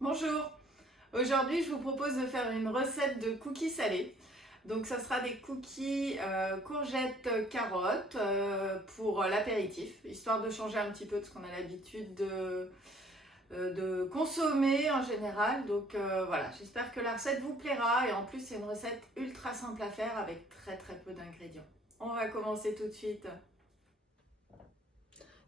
Bonjour, aujourd'hui je vous propose de faire une recette de cookies salés. Donc ça sera des cookies courgettes carottes pour l'apéritif, histoire de changer un petit peu de ce qu'on a l'habitude de consommer en général. Donc voilà, j'espère que la recette vous plaira et en plus c'est une recette ultra simple à faire avec très peu d'ingrédients. On va commencer tout de suite.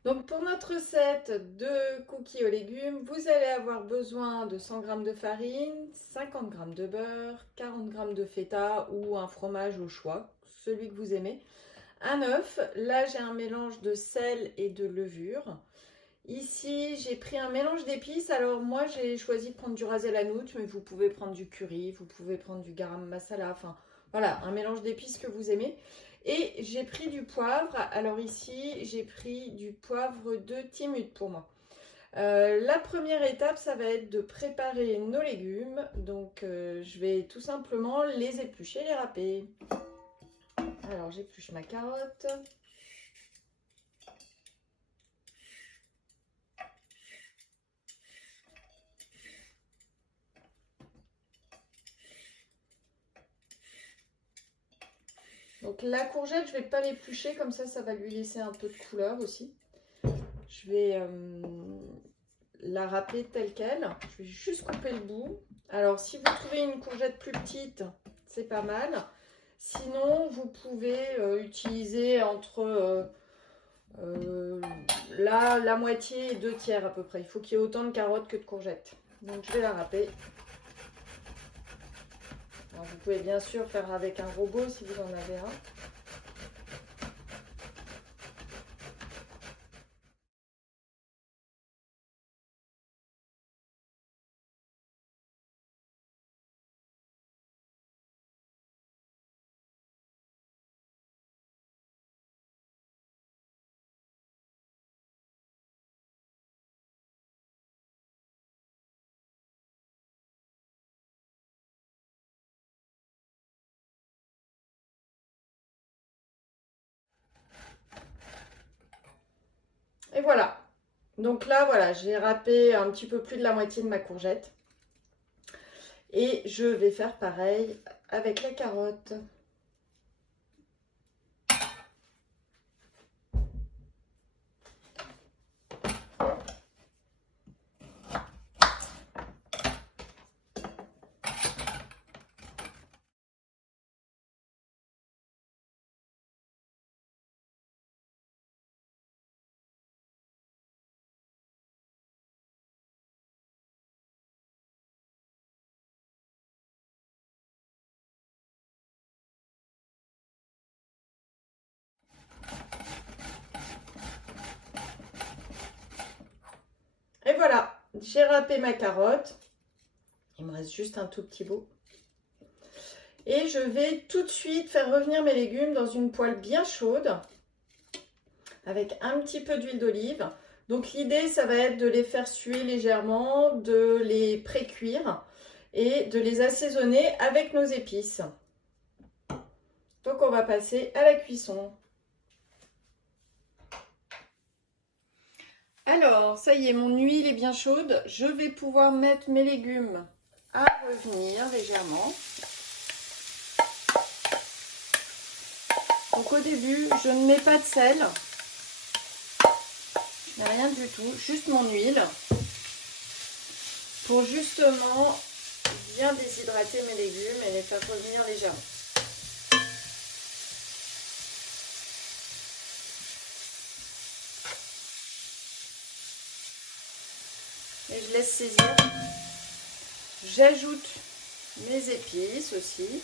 Donc pour notre recette de cookies aux légumes, vous allez avoir besoin de 100 g de farine, 50 g de beurre, 40 g de feta ou un fromage au choix, celui que vous aimez, un œuf. Là j'ai un mélange de sel et de levure. Ici j'ai pris un mélange d'épices. Alors moi j'ai choisi de prendre du ras el hanout, mais vous pouvez prendre du curry, vous pouvez prendre du garam masala, enfin voilà, un mélange d'épices que vous aimez. Et j'ai pris du poivre. Alors ici, j'ai pris du poivre de Timut pour moi. La première étape, ça va être de préparer nos légumes. Donc, je vais tout simplement les éplucher, les râper. Alors, j'épluche ma carotte. Donc, la courgette, je ne vais pas l'éplucher, comme ça va lui laisser un peu de couleur aussi. Je vais la râper telle qu'elle. Je vais juste couper le bout. Alors, si vous trouvez une courgette plus petite, c'est pas mal. Sinon, vous pouvez utiliser entre la moitié et 2/3 à peu près. Il faut qu'il y ait autant de carottes que de courgettes. Donc, je vais la râper. Alors, vous pouvez bien sûr faire avec un robot si vous en avez un. Et voilà. Donc là, voilà, j'ai râpé un petit peu plus de la moitié de ma courgette. Et je vais faire pareil avec la carotte. Et voilà, j'ai râpé ma carotte. Il me reste juste un tout petit bout. Et je vais tout de suite faire revenir mes légumes dans une poêle bien chaude avec un petit peu d'huile d'olive. Donc l'idée, ça va être de les faire suer légèrement, de les pré-cuire et de les assaisonner avec nos épices. Donc on va passer à la cuisson. Alors, ça y est, mon huile est bien chaude. Je vais pouvoir mettre mes légumes à revenir légèrement. Donc au début, je ne mets pas de sel. Je mets rien du tout, juste mon huile. Pour justement bien déshydrater mes légumes et les faire revenir légèrement. Et je laisse saisir. J'ajoute mes épices aussi.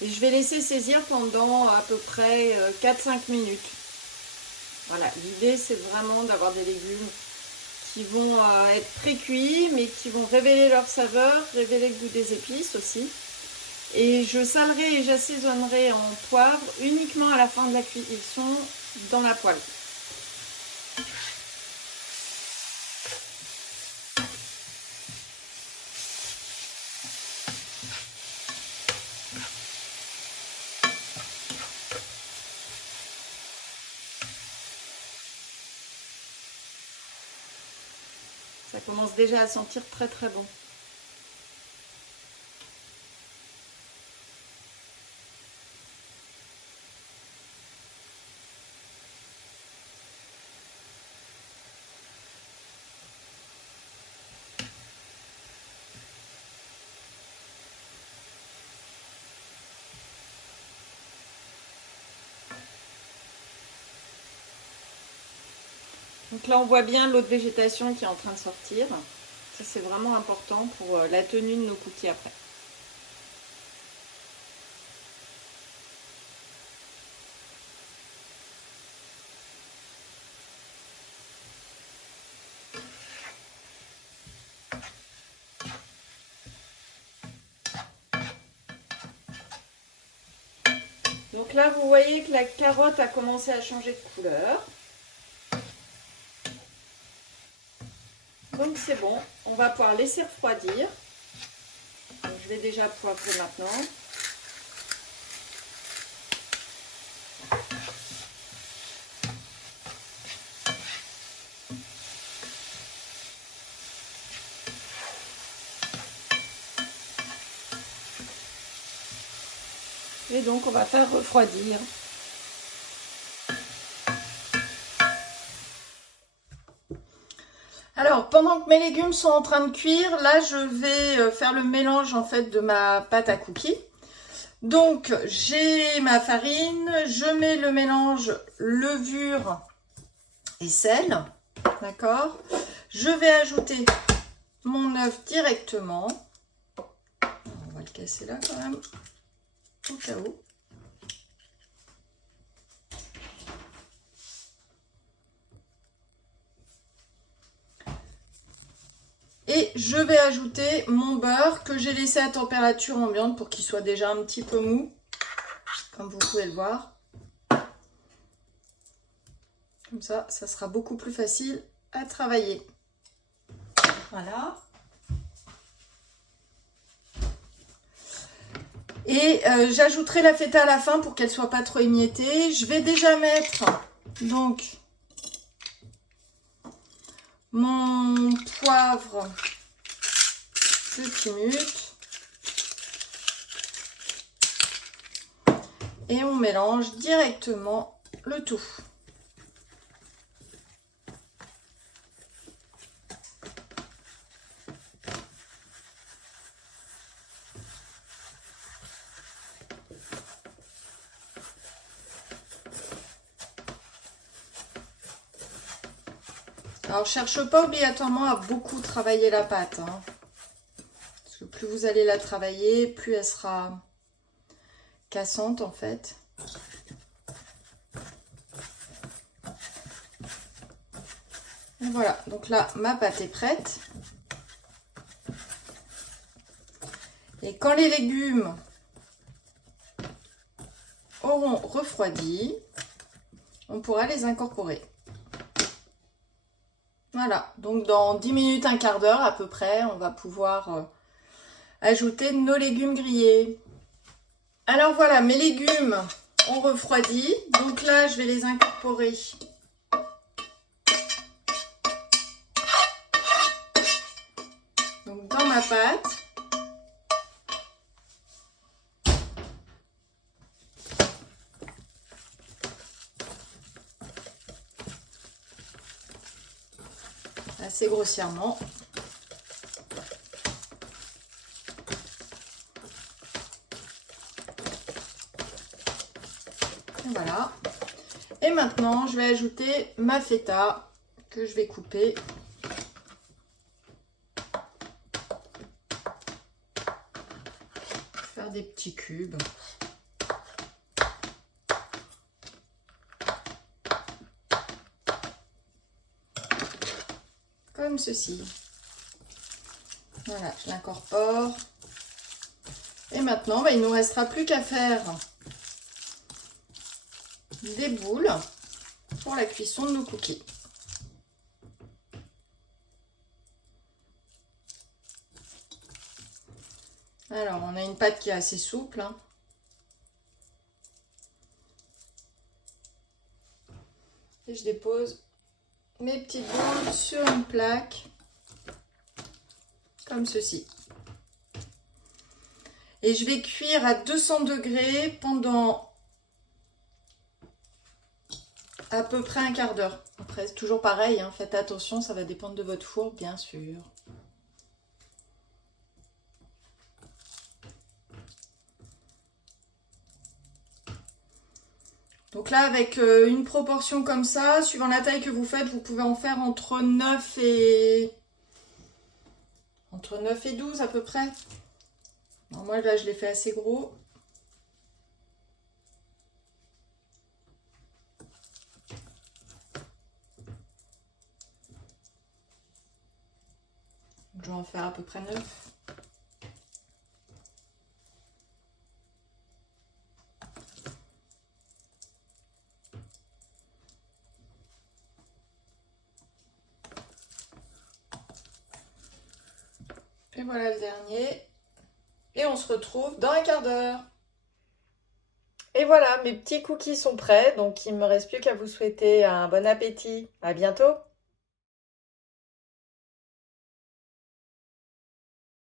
Et je vais laisser saisir pendant à peu près 4-5 minutes. Voilà, l'idée c'est vraiment d'avoir des légumes qui vont être pré-cuits, mais qui vont révéler leur saveur, révéler le goût des épices aussi. Et je salerai et j'assaisonnerai en poivre uniquement à la fin de la cuisson dans la poêle. Ça commence déjà à sentir très très bon. Donc là, on voit bien l'eau de végétation qui est en train de sortir. Ça, c'est vraiment important pour la tenue de nos cookies après. Donc là, vous voyez que la carotte a commencé à changer de couleur. Donc c'est bon, on va pouvoir laisser refroidir. Donc, je vais déjà poivrer maintenant. Et donc on va faire refroidir. Alors, pendant que mes légumes sont en train de cuire, là, je vais faire le mélange, en fait, de ma pâte à cookies. Donc, j'ai ma farine, je mets le mélange levure et sel, d'accord? Je vais ajouter mon œuf directement. On va le casser là, quand même, au cas où. Et je vais ajouter mon beurre que j'ai laissé à température ambiante pour qu'il soit déjà un petit peu mou, comme vous pouvez le voir. Comme ça, ça sera beaucoup plus facile à travailler. Voilà. Et j'ajouterai la feta à la fin pour qu'elle ne soit pas trop émiettée. Je vais déjà mettre donc mon poivre de Timut et on mélange directement le tout. Alors, je ne cherche pas obligatoirement à beaucoup travailler la pâte, hein. Parce que plus vous allez la travailler, plus elle sera cassante en fait. Et voilà, donc là, ma pâte est prête. Et quand les légumes auront refroidi, on pourra les incorporer. Voilà, donc dans 10 minutes, un quart d'heure à peu près, on va pouvoir ajouter nos légumes grillés. Alors voilà, mes légumes ont refroidi, donc là je vais les incorporer donc dans ma pâte. Assez grossièrement. Et voilà. Et maintenant, je vais ajouter ma feta que je vais couper. Faire des petits cubes. Comme ceci. Voilà, je l'incorpore. Et maintenant, il ne nous restera plus qu'à faire des boules pour la cuisson de nos cookies. Alors, on a une pâte qui est assez souple, hein. Et je dépose mes petites boules sur une plaque. comme ceci. Et je vais cuire à 200 degrés pendant à peu près un quart d'heure. Après, c'est toujours pareil, hein, faites attention, ça va dépendre de votre four, bien sûr. Donc là, avec une proportion comme ça, suivant la taille que vous faites, vous pouvez en faire entre 9 et 12 à peu près. Alors moi, là, je l'ai fait assez gros. Je vais en faire à peu près 9. Et voilà le dernier. Et on se retrouve dans un quart d'heure. Et voilà, mes petits cookies sont prêts, donc il ne me reste plus qu'à vous souhaiter un bon appétit. À bientôt!